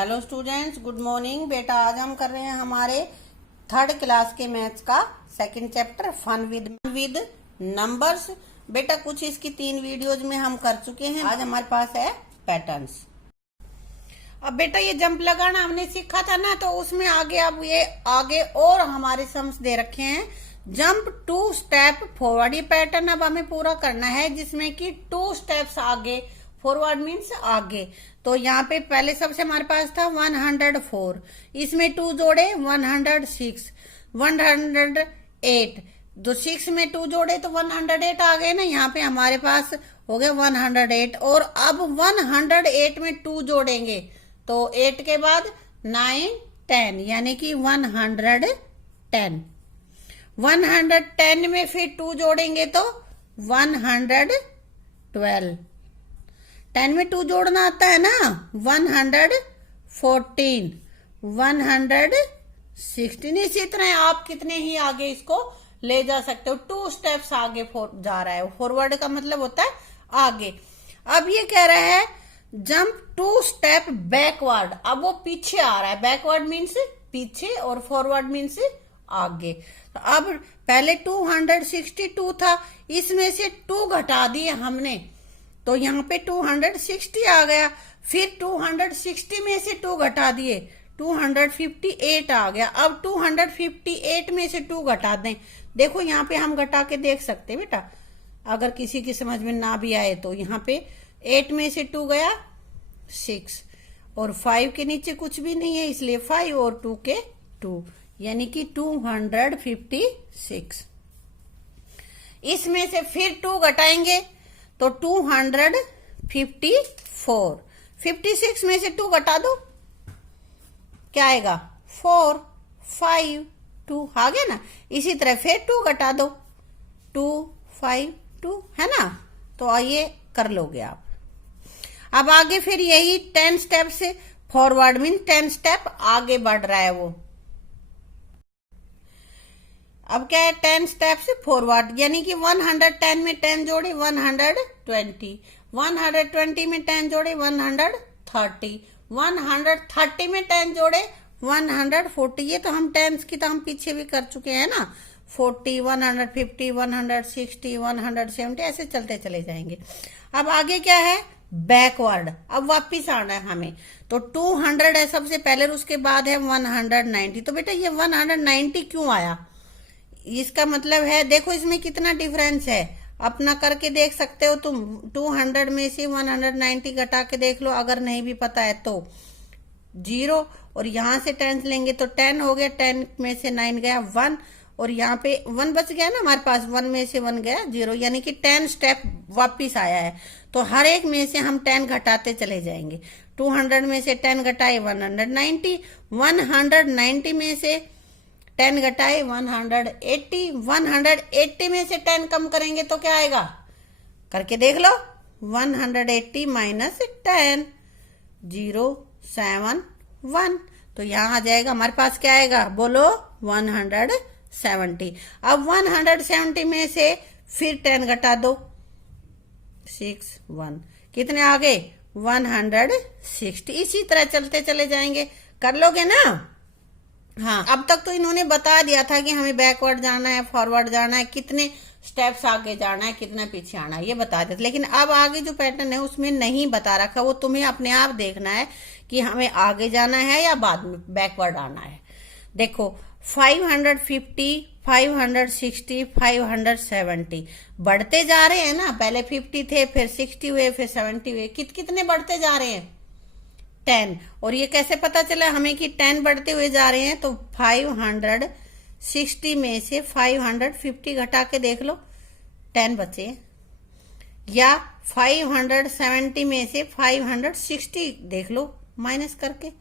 Hello students, good morning. बेटा आज हम कर रहे हैं हमारे थर्ड क्लास के मैथ्स का second chapter fun with numbers. बेटा कुछ इसकी 3 वीडियोज में हम कर चुके हैं। आज हमारे पास है पैटर्न्स। अब बेटा ये जंप लगाना हमने सीखा था ना, तो उसमें आगे अब ये आगे और हमारे सम्स दे रखे हैं। जंप 2 स्टेप फॉरवर्ड, ये पैटर्न अब हमें पूरा करना है जिसमें कि 2 स्टेप्स आगे। फॉरवर्ड मीन्स आगे। तो यहाँ पे पहले सबसे हमारे पास था 104, इसमें 2 जोड़े 106, 108, तो 6 में 2 जोड़े तो 108 आ गए ना। यहाँ पे हमारे पास हो गया 108, और अब 108 में 2 जोड़ेंगे तो 8 के बाद 9, 10 यानी कि 110। 110 में फिर 2 जोड़ेंगे तो 112। 10 में 2 जोड़ना आता है ना, 114, 116। इसी तरह आप कितने ही आगे इसको ले जा सकते हो। 2 स्टेप्स आगे जा रहा है। फॉरवर्ड का मतलब होता है आगे। अब ये कह रहा है जंप 2 स्टेप बैकवर्ड, अब वो पीछे आ रहा है। बैकवर्ड मीन्स पीछे और फॉरवर्ड मीन्स आगे। तो अब पहले 262 था, इसमें से 2 घटा दिए हमने तो यहाँ पे 260 आ गया। फिर 260 में से 2 घटा दिए 258 आ गया। अब 258 में से 2 घटा दें। देखो यहाँ पे हम घटा के देख सकते हैं बेटा, अगर किसी की समझ में ना भी आए तो। यहाँ पे 8 में से 2 गया 6, और 5 के नीचे कुछ भी नहीं है इसलिए 5 और 2 के 2 यानी कि 256। इसमें से फिर 2 घटाएंगे तो 254। 56 में से 2 घटा दो, क्या आएगा 4, 5, 2 आ गया ना। इसी तरह फिर 2 घटा दो 2, 5, 2 है ना। तो आइए कर लोगे आप। अब आगे फिर यही 10 स्टेप से फॉरवर्ड मीन 10 स्टेप आगे बढ़ रहा है वो। अब क्या है 10 स्टेप से फॉरवर्ड, यानी कि 110 में 10 जोड़े 120, 120 में 10 जोड़े 130, 130 में 10 जोड़े 140। ये तो हम 10 की तो हम पीछे भी कर चुके हैं ना। 40, 150, 160, 170 ऐसे चलते चले जाएंगे। अब आगे क्या है बैकवर्ड, अब वापिस आना है हमें। तो 200 है सबसे पहले, उसके बाद है 190। तो बेटा ये 190 क्यों आया, इसका मतलब है देखो इसमें कितना डिफरेंस है, अपना करके देख सकते हो तुम। 200 में से 190 घटा के देख लो, अगर नहीं भी पता है तो 0, और यहां से 10 लेंगे तो 10 हो गया। 10 में से 9 गया 1, और यहाँ पे 1 बच गया ना हमारे पास। 1 में से 1 गया 0, यानी कि 10 स्टेप वापिस आया है। तो हर एक में से हम 10 घटाते चले जाएंगे। 200 में से 10 घटाए 190, 190 में से 10 घटाए 180, 180 में से 10 कम करेंगे तो क्या आएगा, करके देख लो। 180 माइनस 10, 0, 7, 1। तो यहां आ जाएगा हमारे पास, क्या आएगा बोलो 170। अब 170 में से फिर 10 घटा दो 6, 1, कितने आ गए 160। इसी तरह चलते चले जाएंगे, कर लोगे ना। हाँ, अब तक तो इन्होंने बता दिया था कि हमें बैकवर्ड जाना है, फॉरवर्ड जाना है, कितने स्टेप्स आगे जाना है, कितना पीछे आना है, ये बता दिया। लेकिन अब आगे जो पैटर्न है उसमें नहीं बता रखा, वो तुम्हें अपने आप देखना है कि हमें आगे जाना है या बाद में बैकवर्ड आना है। देखो 550, 560, 570 बढ़ते जा रहे हैं ना। पहले 50 थे, फिर 60 हुए, फिर 70 हुए। कितने बढ़ते जा रहे हैं 10। और ये कैसे पता चला हमें कि 10 बढ़ते हुए जा रहे हैं, तो 560 में से 550 घटा के देख लो 10 बचे। या 570 में से 560 देख लो माइनस करके,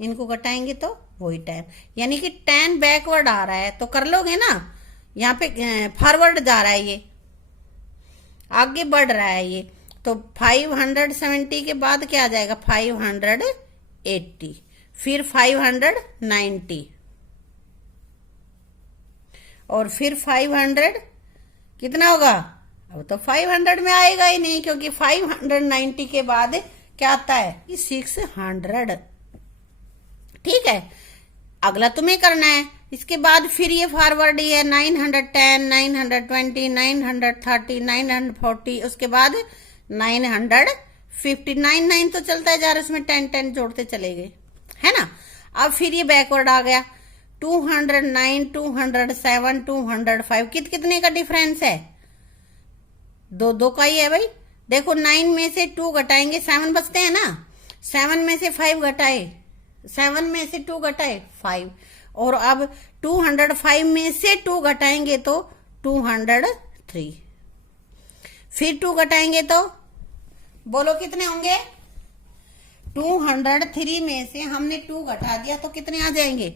इनको घटाएंगे तो वही 10, यानी कि 10 बैकवर्ड आ रहा है। तो कर लोगे ना, यहाँ पे फॉरवर्ड जा रहा है, ये आगे बढ़ रहा है ये। तो 570 के बाद क्या आ जाएगा 580, फिर 590, और फिर 500 कितना होगा। अब तो 500 में आएगा ही नहीं, क्योंकि 590 के बाद क्या आता है 600। ठीक है, अगला तुम्हें करना है। इसके बाद फिर ये फॉरवर्ड ही है 910, 920, 930, 940, उसके बाद 950, 9 तो चलता है जा रहा है, उसमें 10 जोड़ते चले गए, है ना। अब फिर ये बैकवर्ड आ गया 209, 207, 205। कितने का डिफरेंस है? दो का ही है भाई। देखो 9 में से 2 घटाएंगे 7 बचते हैं ना, 7 में से 5 घटाए, 7 में से 2 घटाए 5, और अब 205 में से 2 घटाएंगे तो 203, फिर 2 घटाएंगे तो बोलो कितने होंगे? 203 में से हमने 2 घटा दिया तो कितने आ जाएंगे?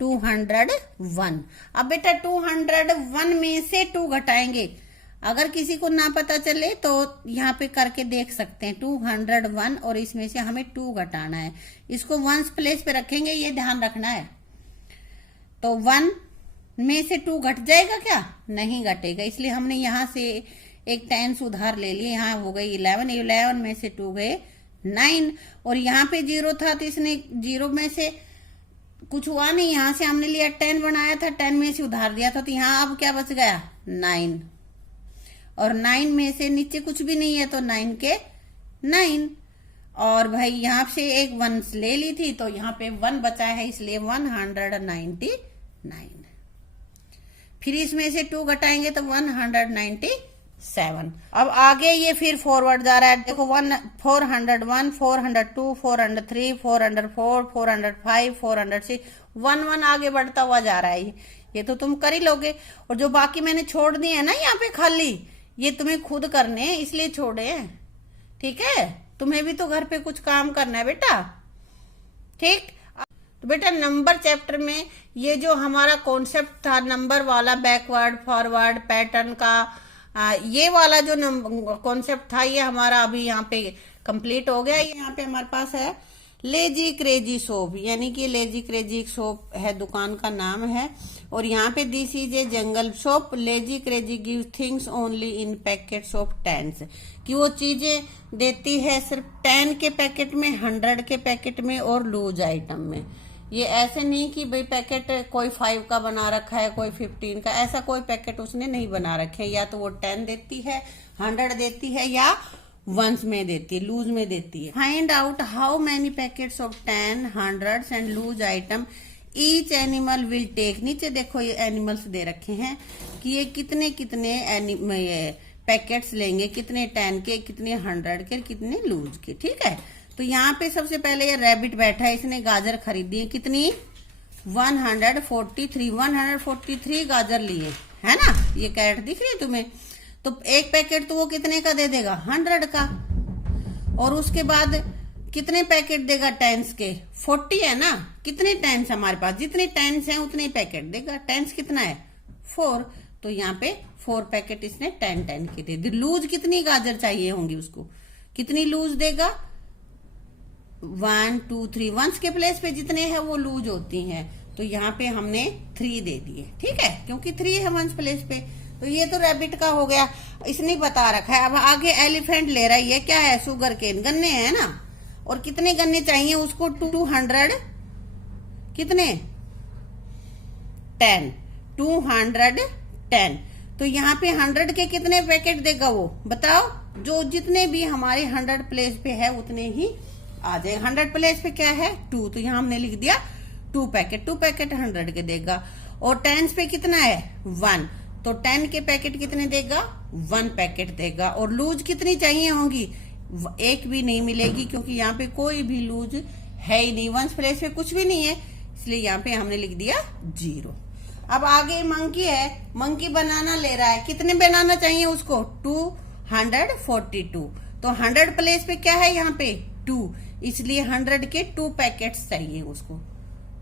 201। अब बेटा 201 में से 2 घटाएंगे, अगर किसी को ना पता चले तो यहाँ पे करके देख सकते हैं। 201 और इसमें से हमें 2 घटाना है, इसको वंस प्लेस पे रखेंगे, ये ध्यान रखना है। तो 1 में से 2 घट जाएगा क्या? नहीं घटेगा, इसलिए हमने यहाँ से एक 10 उधार ले लिए। यहाँ हो गई 11, 11 में से 2 गए 9, और यहाँ पे 0 था तो इसने 0 में से कुछ हुआ नहीं, यहाँ से हमने लिया 10 बनाया था, 10 में से उधार दिया था, तो यहाँ अब क्या बच गया? 9, और 9 में से नीचे कुछ भी नहीं है तो 9 के 9, और भाई यहाँ से एक 1 ले ली थी तो यहाँ पे 1 बचा है, इसलिए 199। फिर इसमें से 2 घटाएंगे तो 197। अब आगे ये फिर फॉरवर्ड जा रहा है। देखो 401, 402, 403, 404, 405, 406, 1 आगे बढ़ता हुआ जा रहा है। ये तो तुम कर ही लोगे, और जो बाकी मैंने छोड़ दिए है ना यहाँ पे खाली, ये तुम्हें खुद करने हैं इसलिए छोड़े हैं, ठीक है। तुम्हें भी तो घर पे कुछ काम करना है बेटा, ठीक। तो बेटा नंबर चैप्टर में ये जो हमारा कॉन्सेप्ट था नंबर वाला, बैकवर्ड फॉरवर्ड पैटर्न का, ये वाला जो कॉन्सेप्ट था ये हमारा अभी यहाँ पे कंप्लीट हो गया। यहाँ पे हमारे पास है लेजी क्रेजी सोप, यानी कि लेजी क्रेजी सोप है, दुकान का नाम है। और यहाँ पे this is a jungle soap, lazy crazy give things only in packets of 10, कि वो चीजें देती है सिर्फ 10 के पैकेट में, 100 के पैकेट में और लूज आइटम में। ये ऐसे नहीं कि भाई पैकेट कोई 5 का बना रखा है, कोई 15 का, ऐसा कोई पैकेट उसने नहीं बना रखे। या तो वो 10 देती है, 100 देती है, या वंस में देती है, लूज में देती है। Find out how many packets of 10, 100 and loose item each animal will take. नीचे देखो ये एनिमल्स दे रखे हैं कि ये कितने पैकेट्स लेंगे, कितने 10 के, कितने 100 के, कितने लूज के, ठीक है। तो यहाँ पे सबसे पहले ये रैबिट बैठा है, इसने गाजर खरीदी है, कितनी? 143 गाजर लिए, है ना। ये कैरेट दिख रही है तुम्हें? तो एक पैकेट तो वो कितने का दे देगा? 100 का। और उसके बाद कितने पैकेट देगा 10 के? 40 है ना। कितने 10 हमारे पास? जितने 10 हैं उतने पैकेट देगा। 10 कितना है? 4। तो यहाँ पे 4 पैकेट इसने 10 के दे दी। लूज कितनी गाजर चाहिए होंगी उसको? कितनी लूज देगा? 1 2 3, वंस के प्लेस पे जितने हैं वो लूज होती हैं, तो यहाँ पे हमने 3 दे दिए, ठीक है, क्योंकि 3 है वंस प्लेस पे। तो ये तो रैबिट का हो गया, इसने बता रखा है। अब आगे एलिफेंट ले रहा है, ये क्या है? शुगर केन, गन्ने है ना। और कितने गन्ने चाहिए उसको? 200, कितने? 10, 210। तो यहाँ पे 100 के कितने पैकेट देगा वो? बताओ। जो जितने भी हमारे 100 प्लेस पे है उतने ही आ जाए। 100 प्लेस पे क्या है? 2, तो यहाँ हमने लिख दिया 2 पैकेट 100 के देगा। और 10 पे कितना है? 1, तो 10 के पैकेट कितने देगा? 1 पैकेट देगा। और लूज कितनी चाहिए होंगी? एक भी नहीं मिलेगी, क्योंकि यहाँ पे कोई भी लूज है ही नहीं, वंस प्लेस पे कुछ भी नहीं है, इसलिए यहाँ पे हमने लिख दिया 0। अब आगे मंकी है, मंकी बनाना ले रहा है, कितने बनाना चाहिए उसको? 242। तो 100 प्लेस पे क्या है यहाँ पे? 2, इसलिए 100 के 2 पैकेट्स चाहिए उसको।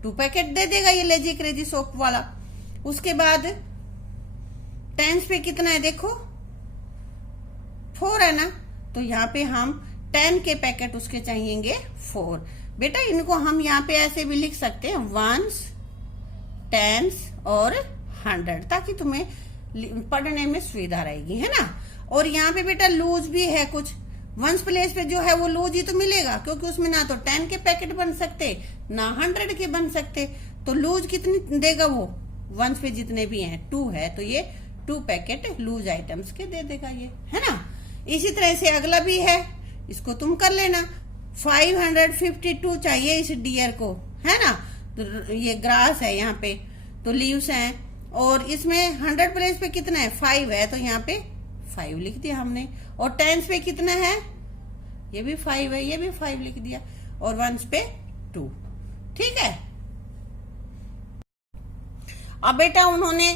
2 पैकेट दे देगा ये लेजी क्रेजी सोप वाला। उसके बाद 10 पे कितना है? देखो 4 है ना, तो यहाँ पे हम 10 के पैकेट उसके चाहिएंगे 4। बेटा इनको हम यहाँ पे ऐसे भी लिख सकते हैं, 1s, 10s और 100, ताकि तुम्हें पढ़ने में सुविधा रहेगी, है ना। और यहाँ पे बेटा लूज भी है कुछ, वंस प्लेस पे जो है वो लूज ही तो मिलेगा, क्योंकि उसमें ना तो 10 के पैकेट बन सकते ना 100 के बन सकते। तो लूज कितनी देगा वो, वंस पे जितने भी हैं 2 है, तो ये 2 पैकेट लूज आइटम्स के दे देगा ये, है ना। इसी तरह से अगला भी है, इसको तुम कर लेना। 552 चाहिए इस डियर को, है ना। तो ये ग्रास है यहाँ पे, तो लीव्स हैं, और इसमें 100 प्लेस पे कितना है 5 है, तो यहाँ पे 5 लिख दिया हमने। और टेंस पे कितना है, ये भी 5 है, ये भी 5 लिख दिया, और वंस पे 2। ठीक है। अब बेटा उन्होंने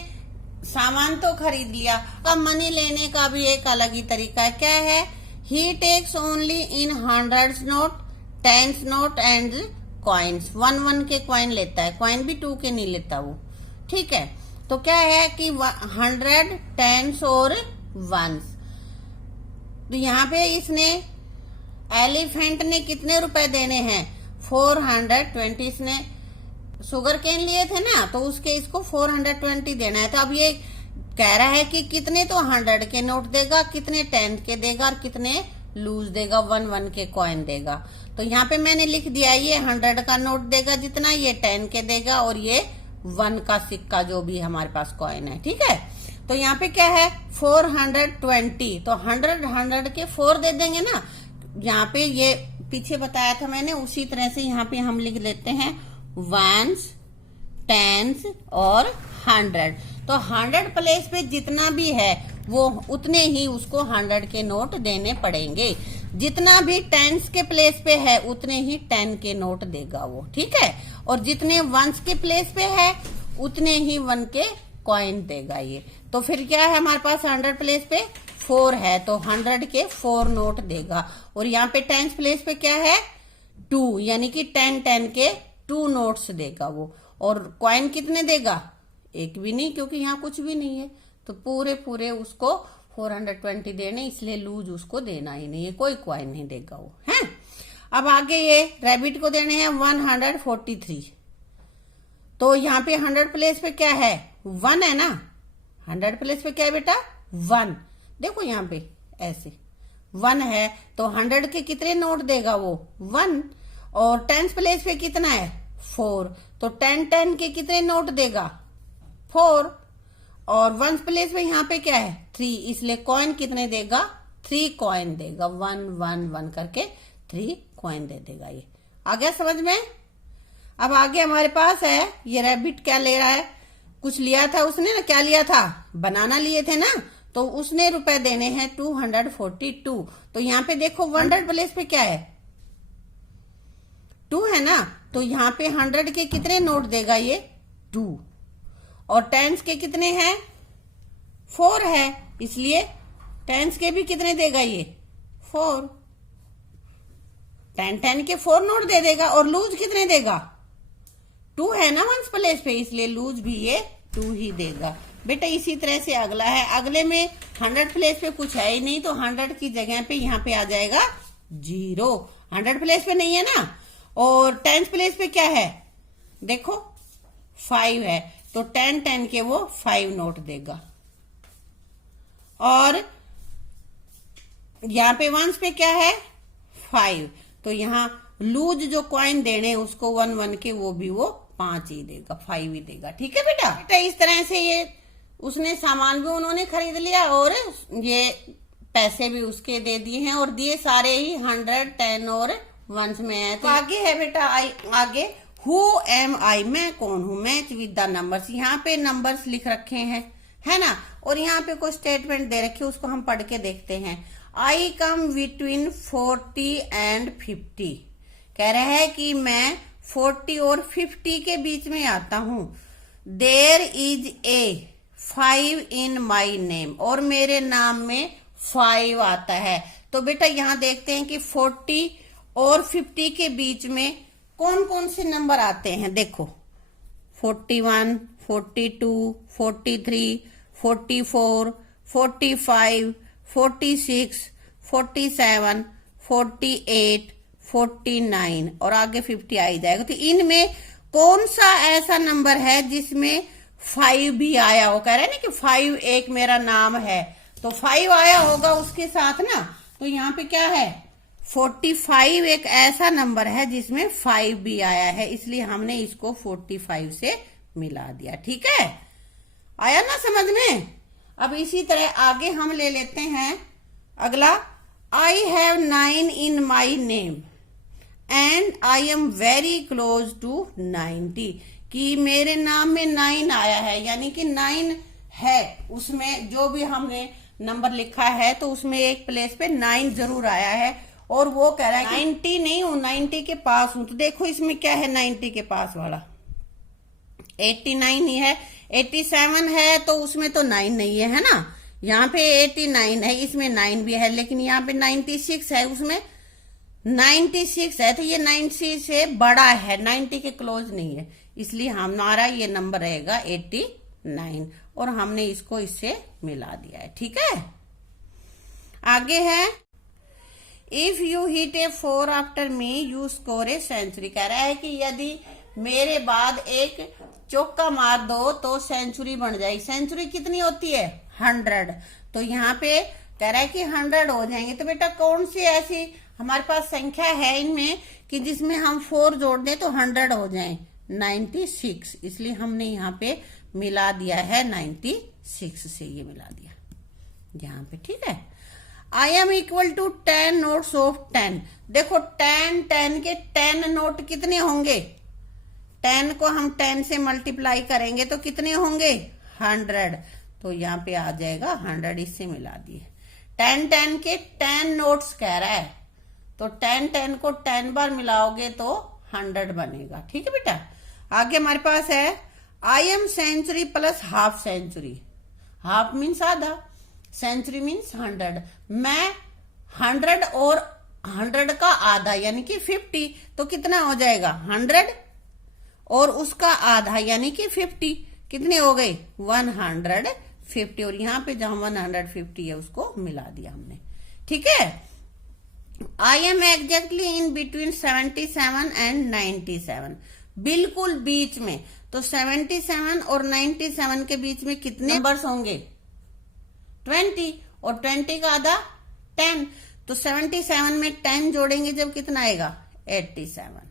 सामान तो खरीद लिया, अब मनी लेने का भी एक अलग ही तरीका है। क्या है, ही takes only in 100 note, 10 note and coins. 1 के कॉइन लेता है, कॉइन भी 2 के नहीं लेता वो। ठीक है, तो क्या है कि 100, 10 और 1। तो यहाँ पे इसने एलिफेंट ने कितने रुपए देने हैं, 420। इसने शुगर केन लिए थे ना, तो उसके इसको 420 देना है। तो अब ये कह रहा है कि कितने तो 100 के नोट देगा, कितने 10 के देगा, और कितने लूज देगा, 1 के कॉइन देगा। तो यहाँ पे मैंने लिख दिया, ये 100 का नोट देगा जितना, ये 10 के देगा, और ये 1 का सिक्का जो भी हमारे पास कॉइन है। ठीक है, तो यहाँ पे क्या है 420, तो 100 के 4 दे देंगे ना। यहाँ पे ये पीछे बताया था मैंने, उसी तरह से यहाँ पे हम लिख लेते हैं 1s, 10s और 100। तो 100 प्लेस पे जितना भी है वो उतने ही उसको 100 के नोट देने पड़ेंगे। जितना भी 10s के प्लेस पे है उतने ही 10 के नोट देगा वो। ठीक है, और जितने 1s के प्लेस पे है उतने ही 1 के कॉइन देगा ये। तो फिर क्या है हमारे पास 100 प्लेस पे 4 है, तो 100 के 4 नोट देगा। और यहाँ पे 10s प्लेस पे क्या है 2, यानी कि 10 के 2 नोट्स देगा वो। और कॉइन कितने देगा, एक भी नहीं, क्योंकि यहाँ कुछ भी नहीं है। तो पूरे उसको 420 देने, इसलिए लूज उसको देना ही नहीं है, कोई कॉइन नहीं देगा वो, है। अब आगे ये रैबिट को देने हैं 143। तो यहाँ पे 100 प्लेस पे क्या है 1 है ना, 100 प्लेस पे क्या है बेटा 1। देखो यहाँ पे ऐसे 1 है, तो 100 के कितने नोट देगा वो 1। और 10 प्लेस पे कितना है 4, तो 10 के कितने नोट देगा 4। और 1 प्लेस पे यहाँ पे क्या है 3, इसलिए कॉइन कितने देगा 3 कॉइन देगा, 1 1 1 करके 3 कॉइन दे देगा। ये आ गया समझ में। अब आगे हमारे पास है ये रैबिट क्या ले रहा है, कुछ लिया था उसने ना, क्या लिया था बनाना लिए थे ना, तो उसने रुपए देने हैं 242। तो यहाँ पे देखो 100 प्लेस पे क्या है 2 है ना, तो यहाँ पे 100 के कितने नोट देगा ये 2। और 10s के कितने हैं 4 है, इसलिए 10s के भी कितने देगा ये 4। 10 के 4 नोट दे देगा। और लूज कितने देगा 2 है ना 1 प्लेस पे, इसलिए लूज भी ये 2 ही देगा। बेटा इसी तरह से अगला है, अगले में 100 प्लेस पे कुछ है ही नहीं, तो 100 की जगह पे यहाँ पे आ जाएगा 0। 100 प्लेस पे नहीं है ना। और 10 प्लेस पे क्या है देखो 5 है, तो 10 के वो 5 नोट देगा। और यहाँ पे 1s पे क्या है 5, तो यहाँ लूज जो कॉइन देने उसको 1 1 के वो भी वो 5 ही देगा, 5 ही देगा। ठीक है बेटा इस तरह से ये उसने सामान भी उन्होंने खरीद लिया और ये पैसे भी उसके दे दिए हैं, और दिए सारे ही 100, 10 और 1s में है। तो आगे है बेटा आगे हु एम आई, मैं कौन हूं, मैच विद द नंबर्स। यहाँ पे नंबर्स लिख रखे हैं, है ना, और यहाँ पे कोई स्टेटमेंट दे रखी है, उसको हम पढ़ के देखते हैं। आई कम बिटवीन 40 एंड 50, कह रहा है कि मैं 40 और 50 के बीच में आता हूं। There is a 5 in my name, और मेरे नाम में 5 आता है। तो बेटा यहाँ देखते हैं कि 40 और 50 के बीच में कौन कौन से नंबर आते हैं। देखो 41, 42, 43, 44, 45, 46, 47, 48, 49 और आगे 50 आ ही जाएगा। तो इनमें कौन सा ऐसा नंबर है जिसमें 5 भी आया हो। कह रहे हैं ना कि 5 एक मेरा नाम है, तो 5 आया होगा उसके साथ ना, तो यहाँ पे क्या है 45 एक ऐसा नंबर है जिसमें 5 भी आया है, इसलिए हमने इसको 45 से मिला दिया। ठीक है, आया ना समझ में। अब इसी तरह आगे हम ले लेते हैं अगला, I have 9 in my name and I am very close to 90, कि मेरे नाम में 9 आया है, यानी कि 9 है, उसमें जो भी हमने नंबर लिखा है तो उसमें एक प्लेस पे 9 जरूर आया है, और वो कह रहा है 90 नहीं हूं, 90 के पास हूं। तो देखो इसमें क्या है 90 के पास वाला 89 ही है, 87 है तो उसमें तो 9 नहीं है ना, यहाँ पे 89 है, इसमें 9 भी है, लेकिन यहाँ पे 96 है, उसमें 96 है, तो ये 90 से बड़ा है, 90 के क्लोज नहीं है, इसलिए हमारा ये नंबर रहेगा 89, और हमने इसको इससे मिला दिया है। ठीक है, आगे है if you hit a 4 after me you score a century. कह रहा है कि यदि मेरे बाद एक चौका मार दो तो सेंचुरी बन जाएगी। सेंचुरी कितनी होती है 100, तो यहाँ पे कह रहा है कि 100 हो जाएंगे। तो बेटा कौन सी ऐसी हमारे पास संख्या है इनमें कि जिसमें हम 4 जोड़ दें तो 100 हो जाए, 96, इसलिए हमने यहाँ पे मिला दिया है 96 से, ये मिला दिया यहाँ पे। ठीक है, I am equal to 10 notes of 10। देखो 10 के 10 नोट कितने होंगे, 10 को हम 10 से मल्टीप्लाई करेंगे तो कितने होंगे 100, तो यहाँ पे आ जाएगा 100, इससे मिला दिए। 10 के 10 नोट्स कह रहा है, तो 10 को 10 बार मिलाओगे तो 100 बनेगा। ठीक है बेटा, आगे हमारे पास है I am century plus half century. Half means आधा, सेंचुरी मीन्स 100। मैं 100 और 100 का आधा यानी कि 50, तो कितना हो जाएगा 100 और उसका आधा यानी कि 50, कितने हो गए 150, और यहाँ पे जहां 150 है उसको मिला दिया हमने। ठीक है, I am exactly in between 77 and 97, बिल्कुल बीच में। तो 77 और 97 के बीच में कितने नंबर्स होंगे 20, और 20 का आधा 10, तो 77 में 10 जोड़ेंगे जब कितना आएगा 87,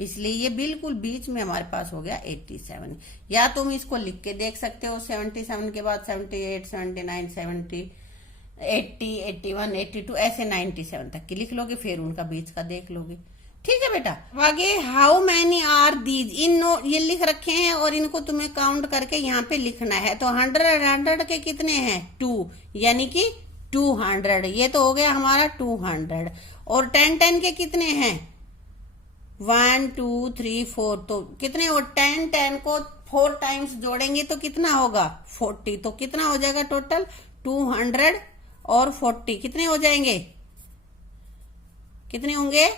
इसलिए ये बिल्कुल बीच में हमारे पास हो गया 87। या तुम इसको लिख के देख सकते हो, 77 के बाद 78, 79, 70, 80, 81, 82 ऐसे 97 तक की लिख लोगे, फिर उनका बीच का देख लोगे। ठीक है बेटा, आगे हाउ मैनी आर दीज, इन ये लिख रखे हैं और इनको तुम्हें काउंट करके यहाँ पे लिखना है। तो 100 के कितने हैं 2, यानी कि 200, ये तो हो गया हमारा 200। और 10 के कितने हैं 1 2 3 4, तो कितने, और 10 को 4 टाइम्स जोड़ेंगे तो कितना होगा 40, तो कितना हो जाएगा टोटल 200 और 40 कितने हो जाएंगे, कितने होंगे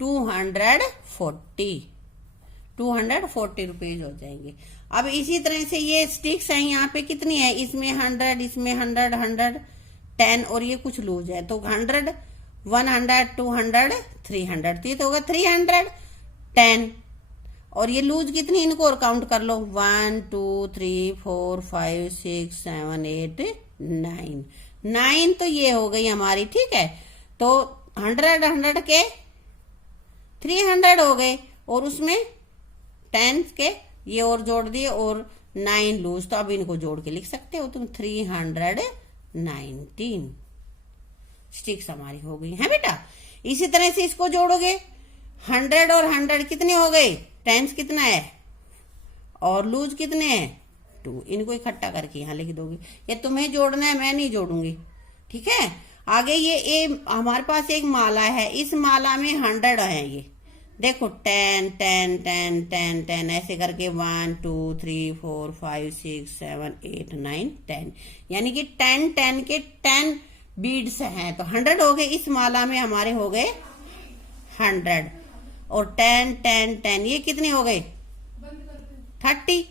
240 रुपीज हो जाएंगे। अब इसी तरह से ये स्टिक्स हैं यहाँ पे कितनी है, इसमें 100, इसमें 100, 100, 10 और ये कुछ लूज है, तो 100, 100, 200, 300, तो ये तो होगा 310। और ये लूज कितनी, इनको और काउंट कर लो 1 2 3 4 5 6 7 8 9, तो ये हो गई हमारी। ठीक है, तो 100 के 300 हो गए, और उसमें 10 के ये और जोड़ दिए और 9 लूज, तो अब इनको जोड़ के लिख सकते हो तुम 319 स्टिक्स हमारी हो गई है बेटा। इसी तरह से इसको जोड़ोगे 100 और 100 कितने हो गए, 10 कितना है और लूज कितने हैं 2, इनको इकट्ठा करके यहाँ लिख दोगे। ये तुम्हें जोड़ना है, मैं नहीं जोड़ूंगी। ठीक है, आगे ये हमारे पास एक माला है, इस माला में 100 है, ये देखो 10 10 10 10 10 ऐसे करके 1 2 3 4 5 6 7 8 9 10, यानी कि 10 के 10 बीड्स हैं, तो 100 हो गए। इस माला में हमारे हो गए 100, और 10 10 10 ये कितने हो गए 30,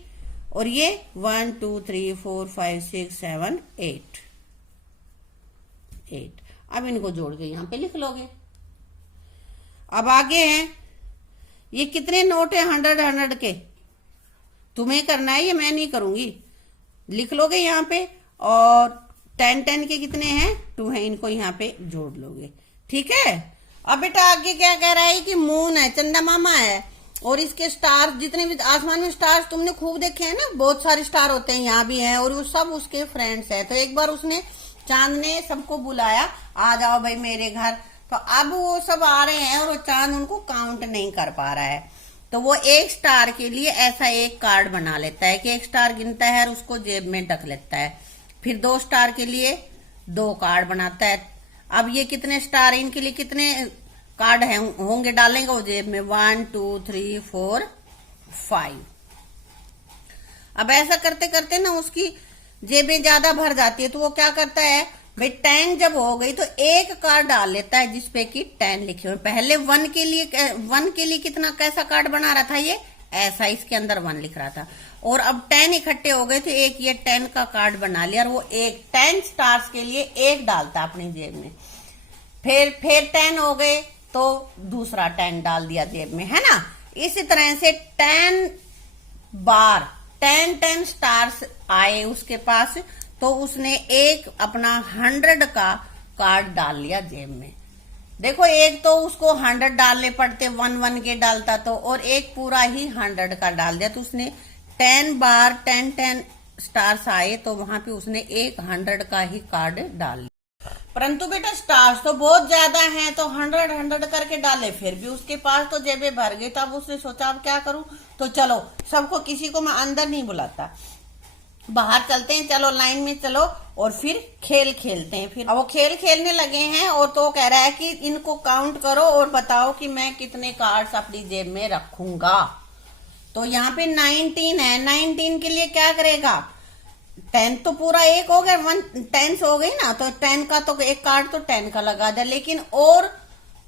और ये 1 2 3 4 5 6 7 8। अब इनको जोड़ के यहाँ पे लिख लोगे। अब आगे हैं ये कितने नोट है 100 के, तुम्हें करना है, ये मैं नहीं करूंगी। लिख लोगे यहाँ पे, और 10 के कितने हैं 2 हैं, इनको यहाँ पे जोड़ लोगे। ठीक है। अब बेटा आगे क्या कह रहा है कि मून है, चंदा मामा है, और इसके स्टार जितने भी आसमान में स्टार तुमने खूब देखे हैं ना, बहुत सारे स्टार होते हैं, यहाँ भी हैं, और वो सब उसके फ्रेंड्स हैं। तो एक बार उसने चांद ने सबको बुलाया, आ जाओ भाई मेरे घर। तो अब वो सब आ रहे हैं और वो चांद उनको काउंट नहीं कर पा रहा है। तो वो एक स्टार के लिए ऐसा एक कार्ड बना लेता है कि एक स्टार गिनता है और उसको जेब में रख लेता है। फिर 2 स्टार के लिए 2 कार्ड बनाता है। अब ये कितने स्टार है, इनके लिए कितने कार्ड हैं होंगे, डालेंगे वो जेब में 1 2 3 4 5। अब ऐसा करते करते ना उसकी जेबें ज्यादा भर जाती है, तो वो क्या करता है भाई 10 जब हो गई तो एक कार्ड डाल लेता है जिसपे कि 10 लिखे हुए। पहले 1 के लिए कितना कैसा कार्ड बना रहा था, ये ऐसा इसके अंदर 1 लिख रहा था, और अब 10 इकट्ठे हो गए तो एक ये 10 का कार्ड बना लिया, और वो एक 10 स्टार्स के लिए एक डालता अपनी जेब में। फिर 10 हो गए तो दूसरा 10 डाल दिया जेब में, है ना। इसी तरह से 10 बार 10 स्टार्स आए उसके पास, तो उसने एक अपना 100 का कार्ड डाल लिया जेब में। देखो एक तो उसको 100 डालने पड़ते, 1 के डालता तो, और एक पूरा ही 100 का डाल दिया। तो उसने 10 बार 10 स्टार्स आए तो वहां पे उसने एक 100 का ही कार्ड डाल लिया। परंतु बेटा स्टार्स तो बहुत ज्यादा हैं, तो 100 करके डाले, फिर भी उसके पास तो जेबें भर गई। तो अब उसने सोचा अब क्या करूं, तो चलो सबको, किसी को मैं अंदर नहीं बुलाता, बाहर चलते हैं, चलो लाइन में चलो, और फिर खेल खेलते हैं। फिर अब वो खेल खेलने लगे हैं, और तो कह रहा है कि इनको काउंट करो और बताओ कि मैं कितने कार्ड्स अपनी जेब में रखूंगा। तो यहाँ पे 19 है, 19 के लिए क्या करेगा, 10 तो पूरा एक हो गया, 10 हो गई ना, तो 10 का तो एक कार्ड तो 10 का लगा दे, लेकिन और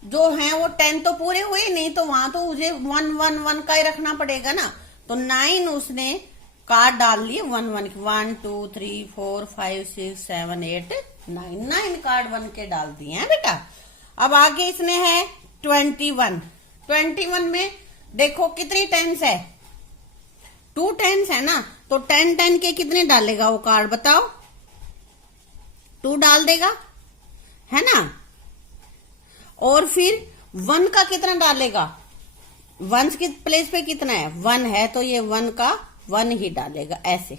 जो है वो 10 तो पूरे हुए नहीं, तो वहां तो मुझे 1 का ही रखना पड़ेगा ना। तो 9 उसने कार्ड डाल लिए 1 2 3 4 5 6 7 8 9 कार्ड 1 के डाल दिए हैं बेटा। अब आगे इसने है 21 में देखो कितनी 10s है, 2 10s है ना, तो 10 के कितने डालेगा वो कार्ड बताओ, 2 डाल देगा, है ना। और फिर 1 का कितना डालेगा, 1 की प्लेस पे कितना है, 1 है, तो ये 1 का 1 ही डालेगा ऐसे।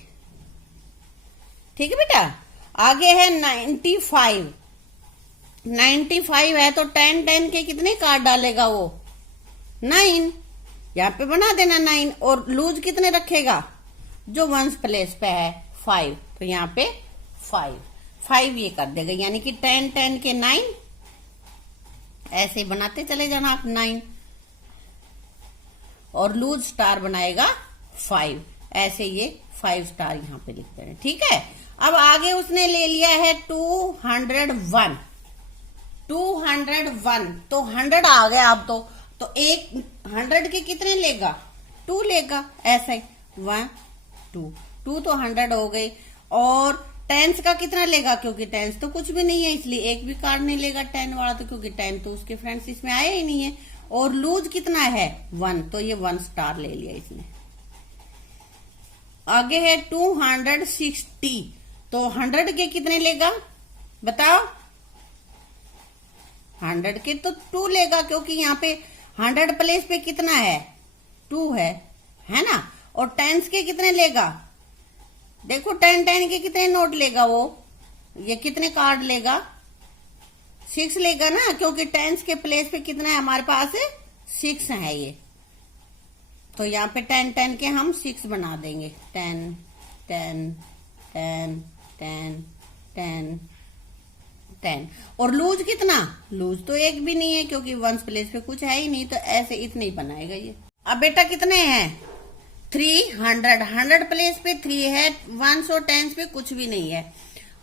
ठीक है बेटा। आगे है 95 है, तो 10 के कितने कार्ड डालेगा वो, 9, यहाँ पे बना देना 9, और लूज कितने रखेगा, जो 1 प्लेस पे है 5, तो यहाँ पे 5 ये कर देगा, यानी कि 10 के 9, ऐसे बनाते चले जाना आप 9, और लूज स्टार बनाएगा 5, ऐसे ये 5 स्टार यहाँ पे लिखते हैं। ठीक है। अब आगे उसने ले लिया है 201, तो 100 आ गया अब तो एक 100 के कितने लेगा, 2 लेगा, ऐसे 1 2 तो 100 हो गए। और 10s का कितना लेगा, क्योंकि 10s तो कुछ भी नहीं है, इसलिए एक भी कार्ड नहीं लेगा 10 वाला, तो क्योंकि 10 तो उसके फ्रेंड्स इसमें आए ही नहीं है। और लूज कितना है 1, तो ये 1 स्टार ले लिया इसने। आगे है 260, तो 100 के कितने लेगा बताओ, 100 के तो 2 लेगा, क्योंकि यहाँ पे 100 प्लेस पे कितना है 2 है ना। और 10s के कितने लेगा, देखो 10 के कितने नोट लेगा वो, ये कितने कार्ड लेगा, 6 लेगा ना, क्योंकि 10s के प्लेस पे कितना है हमारे पास 6 है ये, तो यहाँ पे 10 के हम 6 बना देंगे, 10 10 10 10 10 10। और लूज कितना, लूज तो एक भी नहीं है, क्योंकि 1 प्लेस पे कुछ है ही नहीं, तो ऐसे इतने ही बनाएगा ये। अब बेटा कितने हैं 300, 100 प्लेस पे 3 है, 1 और 10 पे कुछ भी नहीं है,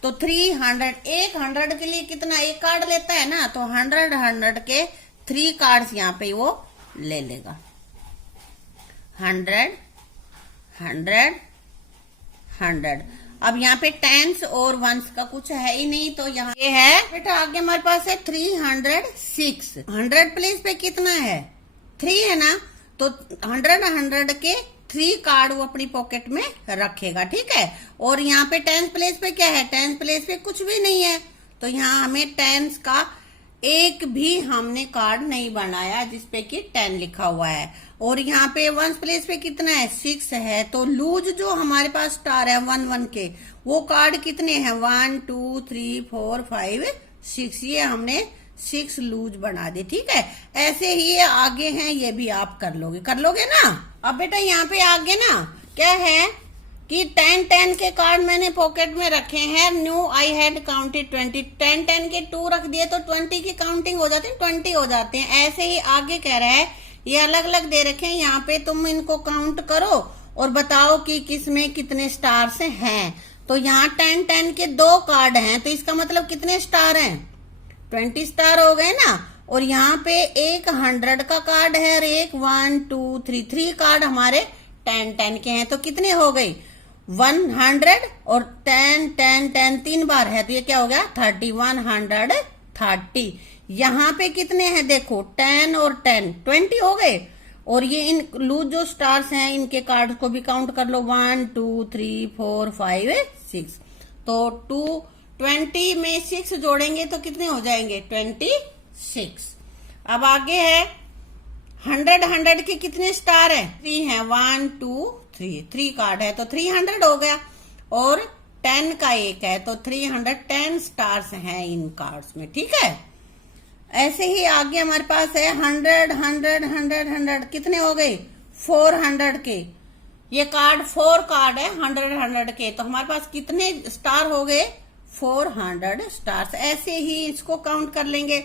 तो 300, एक 100 के लिए कितना एक कार्ड लेता है ना, तो 100 के 3 कार्ड्स यहाँ पे वो ले लेगा, 100 100 100। अब यहाँ पे 10s और 1s का कुछ है ही नहीं, तो यहाँ ये है बेटा। आगे हमारे पास है 306, 100 प्लेस पे कितना है 3 है ना, तो 100 के 3 कार्ड वो अपनी पॉकेट में रखेगा, ठीक है। और यहाँ पे टेंस प्लेस पे क्या है, टेंस प्लेस पे कुछ भी नहीं है, तो यहाँ हमें टेंस का एक भी हमने कार्ड नहीं बनाया जिसपे कि 10 लिखा हुआ है। और यहाँ पे वंस प्लेस पे कितना है, 6 है, तो लूज जो हमारे पास स्टार है 1 1 के, वो कार्ड कितने हैं, 1 2 3 4 5 6, ये हमने 6 लूज बना दी, ठीक है। ऐसे ही ये आगे हैं, ये भी आप कर लोगे ना। अब बेटा यहाँ पे आगे ना क्या है कि 10 10 के कार्ड मैंने पॉकेट में रखे हैं। न्यू आई हैड काउंटेड 20, 10 10 के 2 रख दिए तो 20 की काउंटिंग हो जाती है, 20 हो जाते हैं। ऐसे ही आगे कह रहा है, ये अलग अलग दे रखे हैं, यहाँ पे तुम इनको काउंट करो और बताओ कि किसमें कितने स्टार्स हैं। तो यहाँ 10 10 के 2 कार्ड हैं, तो इसका मतलब कितने स्टार हैं, 20 स्टार हो गए ना। और यहाँ पे एक 100 का कार्ड है और एक 1 2 3 कार्ड हमारे 10 10 के हैं, तो कितने हो गए 100 और 10 10 10 3 बार है, तो ये क्या हो गया 30, 130। यहाँ पे कितने हैं देखो 10 और 10 20 हो गए। और ये इन लूज जो स्टार्स हैं इनके कार्ड को भी काउंट कर लो, 1 2 3 4 5 6, तो 20 में 6 जोड़ेंगे तो कितने हो जाएंगे 26। अब आगे है 100 के कितने स्टार है, 3 है, 1 2 3 कार्ड है तो 300 हो गया। और 10 का एक है तो 310 स्टार्स हैं इन कार्ड्स में, ठीक है। ऐसे ही आगे हमारे पास है 100 कितने हो गए 400 के, ये कार्ड 4 कार्ड है 100 के, तो हमारे पास कितने स्टार हो गए 400 स्टार्स। ऐसे ही इसको काउंट कर लेंगे।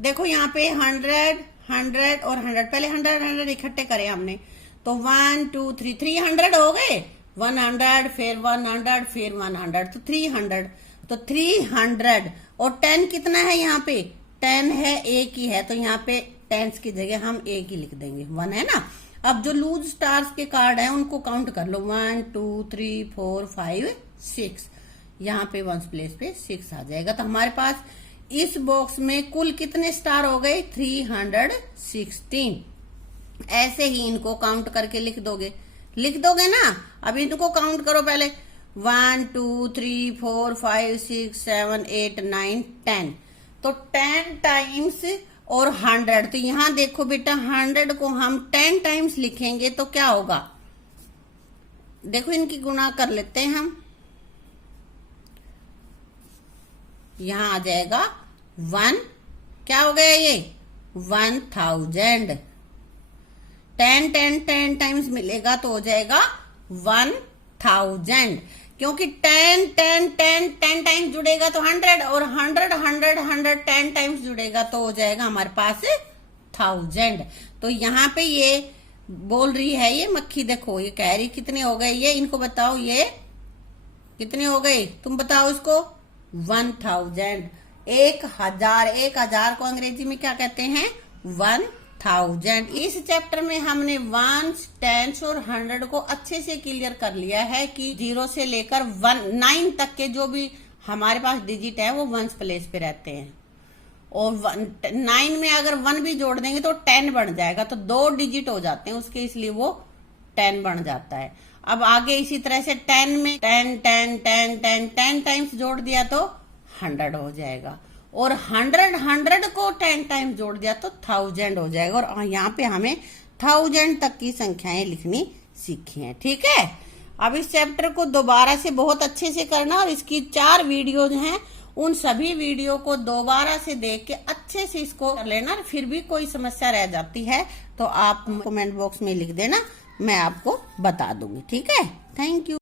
देखो यहाँ पे 100 और 100, पहले 100 इकट्ठे करे हमने, तो 1 2 300 हो गए, 100 फिर 100 फिर 100, तो 300, तो 300। और 10 कितना है यहाँ पे 10 है, एक ही है, तो यहाँ पे 10 की जगह हम एक ही लिख देंगे, 1 है ना। अब जो लूज स्टार्स के कार्ड है उनको काउंट कर लो, 1 2 3 4 5 6, यहाँ पे वंस प्लेस पे 6 आ जाएगा। तो हमारे पास इस बॉक्स में कुल कितने स्टार हो गए 316। ऐसे ही इनको काउंट करके लिख दोगे ना। अब इनको काउंट करो पहले, 1 2 3 4 5 6 7 8 9 10, तो 10 टाइम्स और 100, तो यहां देखो बेटा 100 को हम 10 टाइम्स लिखेंगे तो क्या होगा, देखो इनकी गुणा कर लेते हैं हम, यहां आ जाएगा 1, क्या हो गया ये 1000। 10 10 10 टाइम्स मिलेगा तो हो जाएगा 1000, क्योंकि 10 10 10 10 टाइम्स जुड़ेगा तो 100, और 100 100 100 10 टाइम्स जुड़ेगा तो हो जाएगा हमारे पास 1000। तो यहाँ पे ये बोल रही है ये मक्खी, देखो ये कह रही कितने हो गए, ये इनको बताओ ये कितने हो गए, तुम बताओ इसको 1000। 1000 को अंग्रेजी में क्या कहते हैं 1000। इस चैप्टर में हमने 1 10 और 100 को अच्छे से क्लियर कर लिया है कि 0 से लेकर 9 तक के जो भी हमारे पास डिजिट है वो वंस प्लेस पे रहते हैं, और 9 में अगर 1 भी जोड़ देंगे तो 10 बन जाएगा, तो 2 डिजिट हो जाते हैं उसके, इसलिए वो 10 बन जाता है। अब आगे इसी तरह से 10 में 10 10 10 10 10 टाइम्स जोड़ दिया तो 100 हो जाएगा, और 100 को 10 टाइम्स जोड़ दिया तो 1000 हो जाएगा। और यहाँ पे हमें 1000 तक की संख्याएं लिखनी सीखी हैं, ठीक है। अब इस चैप्टर को दोबारा से बहुत अच्छे से करना, और इसकी 4 वीडियोज हैं, उन सभी वीडियो को दोबारा से देख के अच्छे से इसको कर लेना। फिर भी कोई समस्या रह जाती है तो आप कमेंट बॉक्स में लिख देना, मैं आपको बता दूंगी, ठीक है। Thank you.